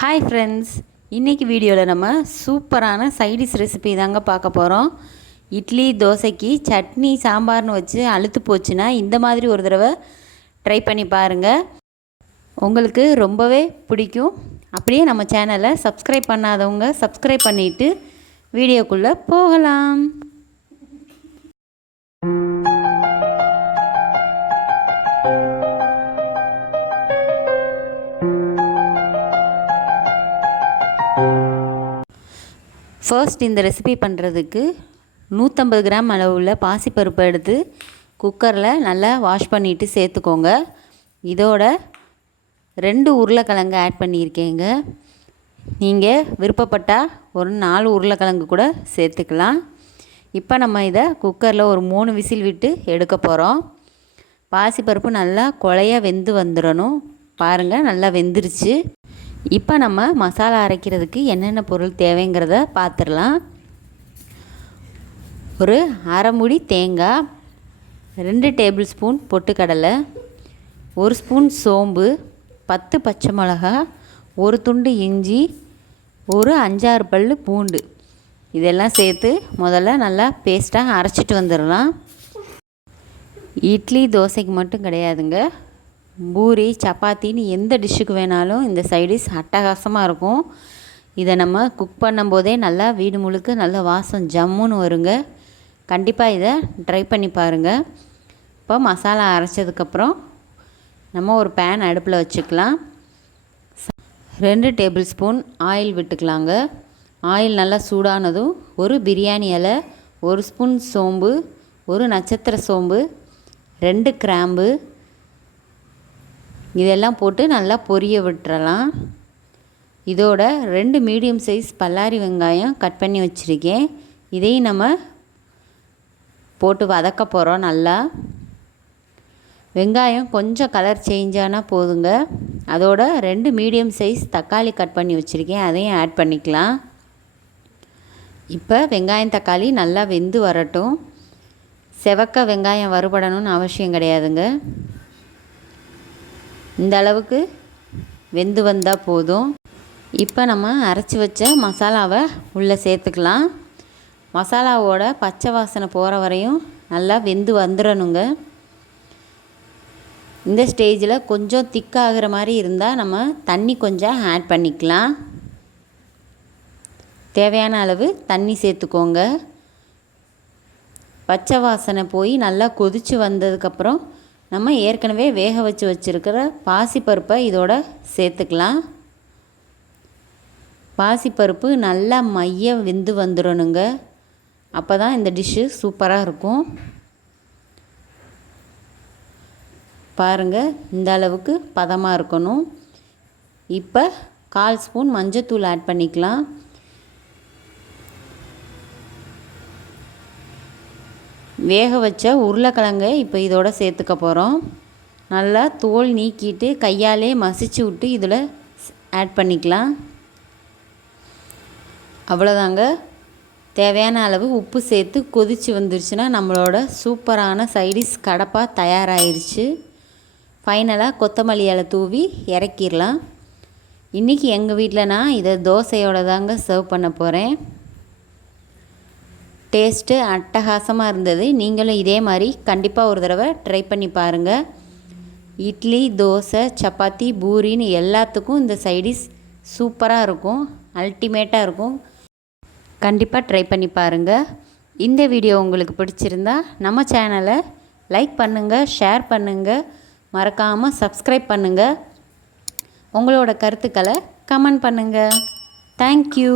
Hi friends இன்றைக்கி வீடியோவில் நம்ம சூப்பரான சைடிஷ் ரெசிபி தாங்க பார்க்க போகிறோம் இட்லி தோசைக்கு சட்னி சாம்பார்னு வச்சு அழுத்து போச்சுன்னா இந்த மாதிரி ஒரு தடவை ட்ரை பண்ணி பாருங்கள் உங்களுக்கு ரொம்பவே பிடிக்கும். அப்படியே நம்ம சேனலை சப்ஸ்கிரைப் பண்ணாதவங்க சப்ஸ்கிரைப் பண்ணிவிட்டு வீடியோக்குள்ளே போகலாம். ஃபர்ஸ்ட் இந்த ரெசிபி பண்ணுறதுக்கு நூற்றம்பது கிராம் அளவில் பாசிப்பருப்பு எடுத்து குக்கரில் நல்லா வாஷ் பண்ணிவிட்டு சேர்த்துக்கோங்க. இதோட ரெண்டு உருளைக்கிழங்கு ஆட் பண்ணியிருக்கேங்க. நீங்கள் விருப்பப்பட்டால் ஒரு நாலு உருளைக்கிழங்கு கூட சேர்த்துக்கலாம். இப்போ நம்ம இதை குக்கரில் ஒரு மூணு விசில் விட்டு எடுக்க போகிறோம் பாசிப்பருப்பு நல்லா குழைய வெந்து வந்துடணும் பாருங்கள் நல்லா வெந்துருச்சு. இப்போ நம்ம மசாலா அரைக்கிறதுக்கு என்னென்ன பொருள் தேவைங்கிறத பார்த்துடலாம். ஒரு அரைமுடி தேங்காய் ரெண்டு டேபிள் ஸ்பூன் பொட்டுக்கடலை ஒரு ஸ்பூன் சோம்பு பத்து பச்சை மிளகா ஒரு துண்டு இஞ்சி ஒரு அஞ்சாறு பல் பூண்டு. இதெல்லாம் சேர்த்து முதல்ல நல்லா பேஸ்ட்டாக அரைச்சிட்டு வந்துடலாம். இட்லி தோசைக்கு மட்டும் கிடையாதுங்க. பூரி சப்பாத்தின்னு எந்த டிஷ்ஷுக்கு வேணாலும் இந்த சைடிஷ் அட்டகாசமாக இருக்கும். இதை நம்ம குக் பண்ணும்போதே நல்லா வீடு முழுக்க நல்ல வாசம் ஜம்முன்னு வருங்க. கண்டிப்பாக இதை ட்ரை பண்ணி பாருங்கள் இப்போ மசாலா அரைச்சதுக்கப்புறம் நம்ம ஒரு பேன் அடுப்பில் வச்சுக்கலாம். ரெண்டு டேபிள் ஸ்பூன் ஆயில் விட்டுக்கலாங்க. ஆயில் நல்லா சூடானதும் ஒரு பிரியாணி இலை ஒரு ஸ்பூன் சோம்பு ஒரு நட்சத்திர சோம்பு ரெண்டு கிராம்பு இதெல்லாம் போட்டு நல்லா பொரிய விட்டுறலாம். இதோட ரெண்டு மீடியம் சைஸ் பல்லாரி வெங்காயம் கட் பண்ணி வச்சுருக்கேன். இதையும் நம்ம போட்டு வதக்க போகிறோம் நல்லா. வெங்காயம் கொஞ்சம் கலர் சேஞ்ச் ஆனால் போதுங்க. அதோட ரெண்டு மீடியம் சைஸ் தக்காளி கட் பண்ணி வச்சுருக்கேன். அதையும் ஆட் பண்ணிக்கலாம். இப்போ வெங்காயம் தக்காளி நல்லா வெந்து வரட்டும். செவக்க வெங்காயம் வறுபடணும்னு அவசியம் கிடையாதுங்க. இந்த அளவுக்கு வெந்து வந்தால் போதும். இப்போ நம்ம அரைச்சி வச்ச மசாலாவை உள்ளே சேர்த்துக்கலாம். மசாலாவோட பச்சை வாசனை போகிற வரையும் நல்லா வெந்து வந்துடணுங்க இந்த ஸ்டேஜில் கொஞ்சம் திக்காகிற மாதிரி இருந்தால் நம்ம தண்ணி கொஞ்சம் ஆட் பண்ணிக்கலாம். தேவையான அளவு தண்ணி சேர்த்துக்கோங்க. பச்சை வாசனை போய் நல்லா கொதித்து வந்ததுக்கப்புறம் நம்ம ஏற்கனவே வேக வச்சு வச்சுருக்கிற பாசிப்பருப்பை இதோட சேர்த்துக்கலாம். பாசிப்பருப்பு நல்லா மைய வெந்து வந்துடணுங்க. அப்போ தான் இந்த டிஷ்ஷு சூப்பராக இருக்கும். பாருங்கள் இந்த அளவுக்கு பதமாக இருக்கணும். இப்போ கால் ஸ்பூன் மஞ்சத்தூள் ஆட் பண்ணிக்கலாம். வேக வச்ச உருளைக்கிழங்கை இப்போ இதோட சேர்த்துக்க போகிறோம். நல்லா தோல் நீக்கிட்டு கையாலே மசிச்சு விட்டு இதில் ஆட் பண்ணிக்கலாம். அவ்வளோதாங்க. தேவையான அளவு உப்பு சேர்த்து கொதித்து வந்துருச்சுன்னா நம்மளோட சூப்பரான சைடிஷ் கடப்பாக தயாராகிருச்சு ஃபைனலாக கொத்தமல்லி இலை தூவி இறக்கிடலாம். இன்றைக்கி எங்கள் வீட்டில் நான் இதை தோசையோடு தாங்க சர்வ் பண்ண போகிறேன். டேஸ்ட்டு அட்டகாசமாக இருந்தது. நீங்களும் இதே மாதிரி கண்டிப்பாக ஒரு தடவை ட்ரை பண்ணி பாருங்கள் இட்லி தோசை சப்பாத்தி பூரின்னு எல்லாத்துக்கும் இந்த சைடிஷ் சூப்பராக இருக்கும். அல்டிமேட்டாக இருக்கும். கண்டிப்பாக ட்ரை பண்ணி பாருங்கள் இந்த வீடியோ உங்களுக்கு பிடிச்சிருந்தா நம்ம சேனலை லைக் பண்ணுங்கள் ஷேர் பண்ணுங்கள் மறக்காமல் சப்ஸ்கிரைப் பண்ணுங்கள் உங்களோட கருத்துக்களை கமெண்ட் பண்ணுங்கள் தேங்க்யூ